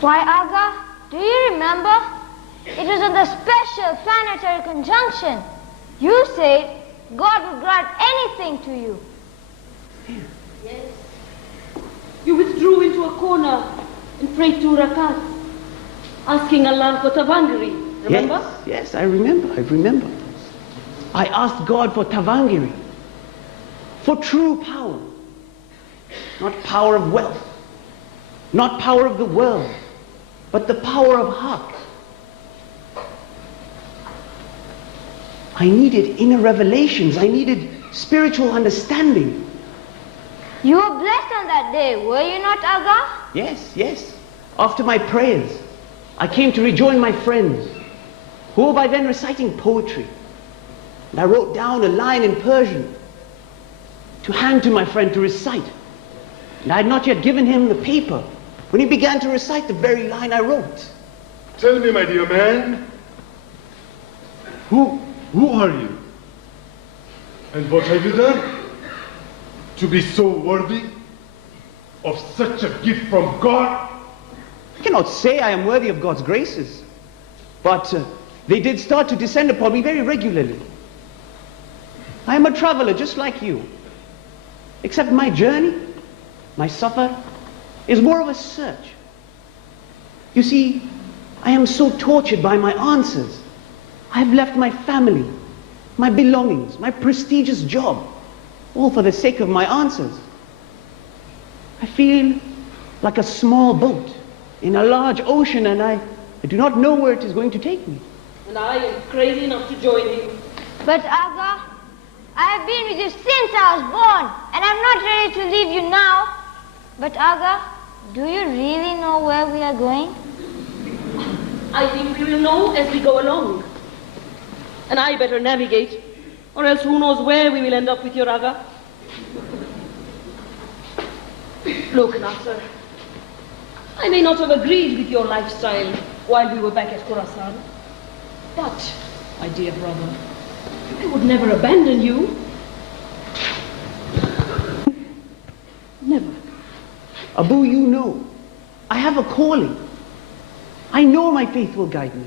Why, Aga, do you remember? It was on the special planetary conjunction. You said God would grant anything to you. Yes. You withdrew into a corner and prayed 2 rakats, asking Allah for Tavangiri. Remember? Yes, I remember. I asked God for Tavangiri, for true power. Not power of wealth, not power of the world, but the power of Haqq. I needed inner revelations. I needed spiritual understanding. You were blessed on that day, were you not, Aga? Yes. After my prayers, I came to rejoin my friends, who were by then reciting poetry. And I wrote down a line in Persian to hand to my friend to recite. And I had not yet given him the paper when he began to recite the very line I wrote. Tell me, my dear man, who are you? And what have you done to be so worthy of such a gift from God? I cannot say I am worthy of God's graces, but they did start to descend upon me very regularly. I am a traveler just like you, except my journey, my safar, is more of a search. You see, I am so tortured by my answers. I have left my family, my belongings, my prestigious job, all for the sake of my answers. I feel like a small boat in a large ocean, and I do not know where it is going to take me. And I am crazy enough to join you. But Aga, I have been with you since I was born, and I'm not ready to leave you now. But Aga, do you really know where we are going? I think we will know as we go along. And I better navigate, or else who knows where we will end up with your Aga. Look, Nasir, I may not have agreed with your lifestyle while we were back at Khorasan, but, my dear brother, I would never abandon you. Never. Abu, you know, I have a calling. I know my faith will guide me.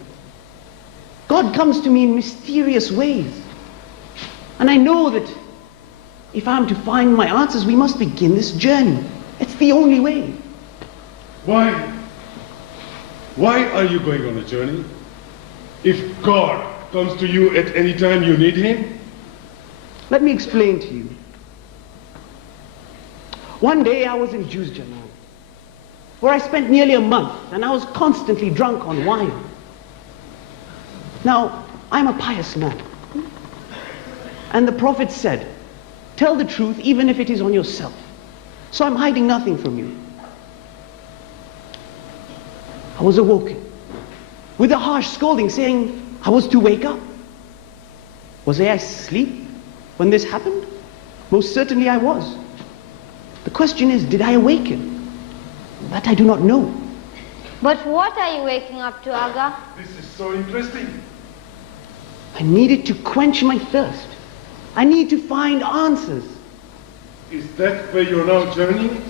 God comes to me in mysterious ways. And I know that if I'm to find my answers, we must begin this journey. It's the only way. Why are you going on a journey? If God comes to you at any time you need him? Let me explain to you. One day I was in Juzjanan, where I spent nearly a month, and I was constantly drunk on wine. Now, I'm a pious man. And the Prophet said, tell the truth even if it is on yourself. So I'm hiding nothing from you. I was awoken with a harsh scolding saying I was to wake up. Was I asleep when this happened? Most certainly I was. The question is, did I awaken? That I do not know. But what are you waking up to, Aga? This is so interesting. I needed to quench my thirst. I need to find answers. Is that where you're now journeying?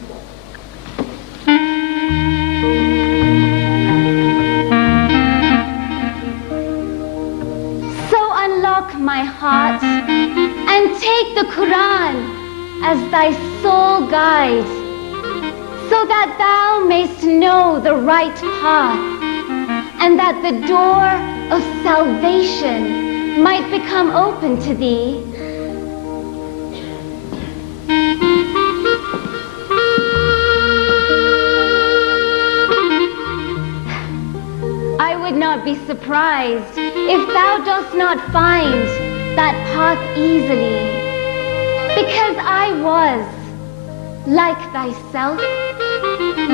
So unlock my heart and take the Quran as thy sole guide, so that thou mayst know the right path, and that the door of salvation might become open to thee. I would not be surprised if thou dost not find that path easily, because I was, like thyself,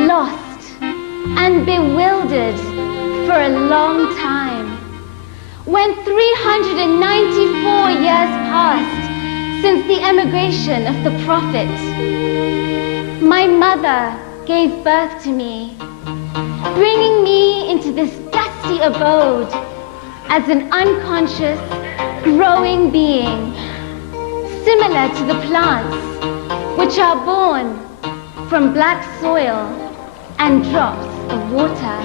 lost and bewildered for a long time. When 394 years passed since the emigration of the Prophet, my mother gave birth to me, bringing me into this dusty abode as an unconscious, growing being, similar to the plants which are born from black soil and drops of water.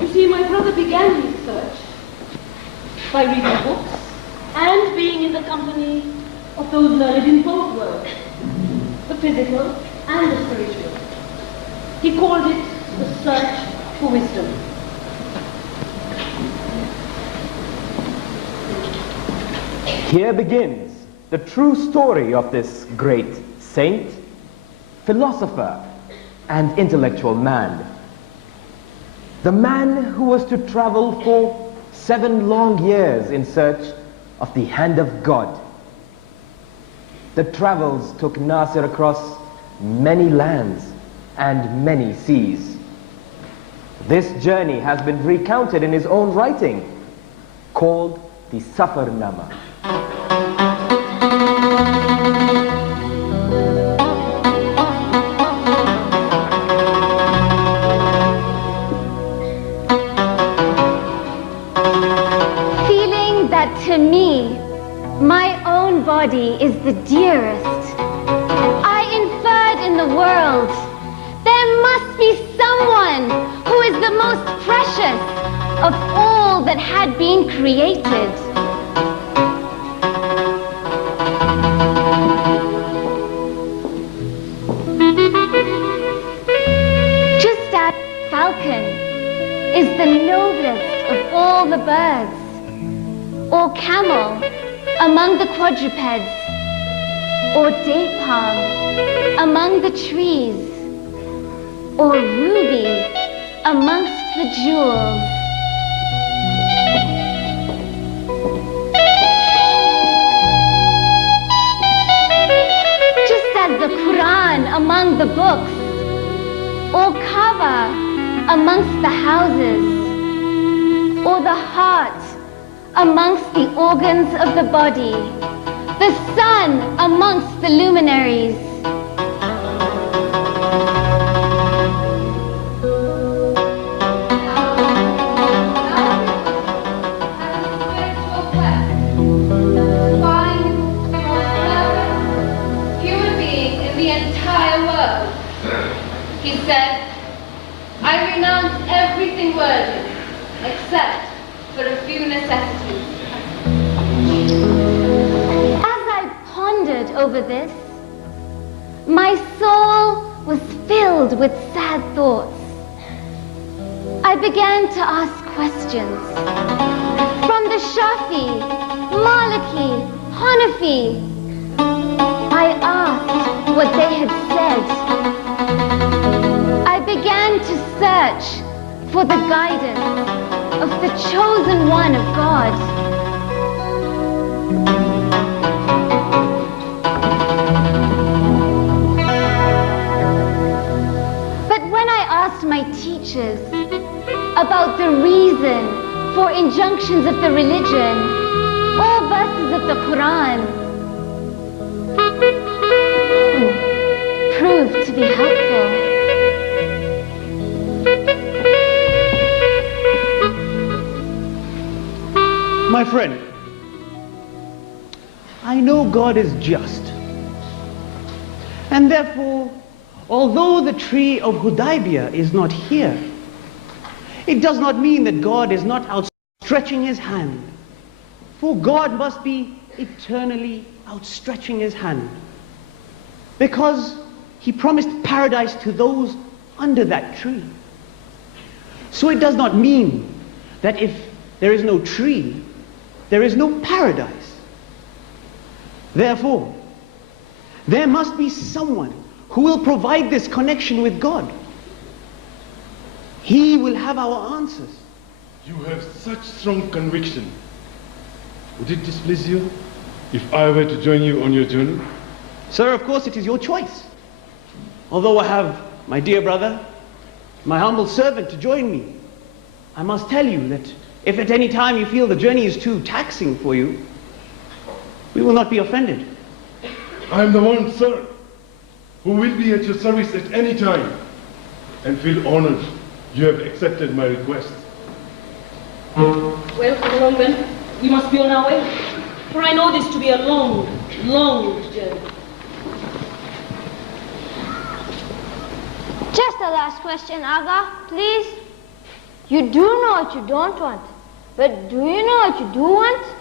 You see, my brother began his search by reading books and being in the company of those learned in both worlds, the physical and the spiritual. He called it the search for wisdom. Here begins the true story of this great saint, philosopher, and intellectual man. The man who was to travel for 7 long years in search of the hand of God. The travels took Nasir across many lands and many seas. This journey has been recounted in his own writing, called the Safarnama. Feeling that to me, my own body is the dearest, I inferred in the world there must be someone who is the most precious of all that had been created. Just as falcon is the noblest of all the birds, or camel among the quadrupeds, or date palm among the trees, or ruby amongst the jewels. Just as the Quran among the books, or Kaaba amongst the houses, or the heart amongst the organs of the body, the sun amongst the luminaries. He said, I renounce everything worldly, except for a few necessities. As I pondered over this, my soul was filled with sad thoughts. I began to ask questions. From the Shafi, Maliki, Hanafi, I asked what they had said. I began to search for the guidance of the chosen one of God. But when I asked my teachers about the reason for injunctions of the religion or verses of the Quran, proved to be helpful. My friend, I know God is just. And therefore, although the tree of Hudaybiyah is not here, it does not mean that God is not outstretching his hand. For God must be eternally outstretching his hand, because he promised paradise to those under that tree. So it does not mean that if there is no tree, there is no paradise. Therefore, there must be someone who will provide this connection with God. He will have our answers. You have such strong conviction. Would it displease you if I were to join you on your journey? Sir, of course it is your choice. Although I have my dear brother, my humble servant, to join me, I must tell you that if at any time you feel the journey is too taxing for you, we will not be offended. I am the one, sir, who will be at your service at any time, and feel honored you have accepted my request. Well, come along then. We must be on our way. For I know this to be a long, long journey. the last question, Aga, please. You do know what you don't want, but do you know what you do want?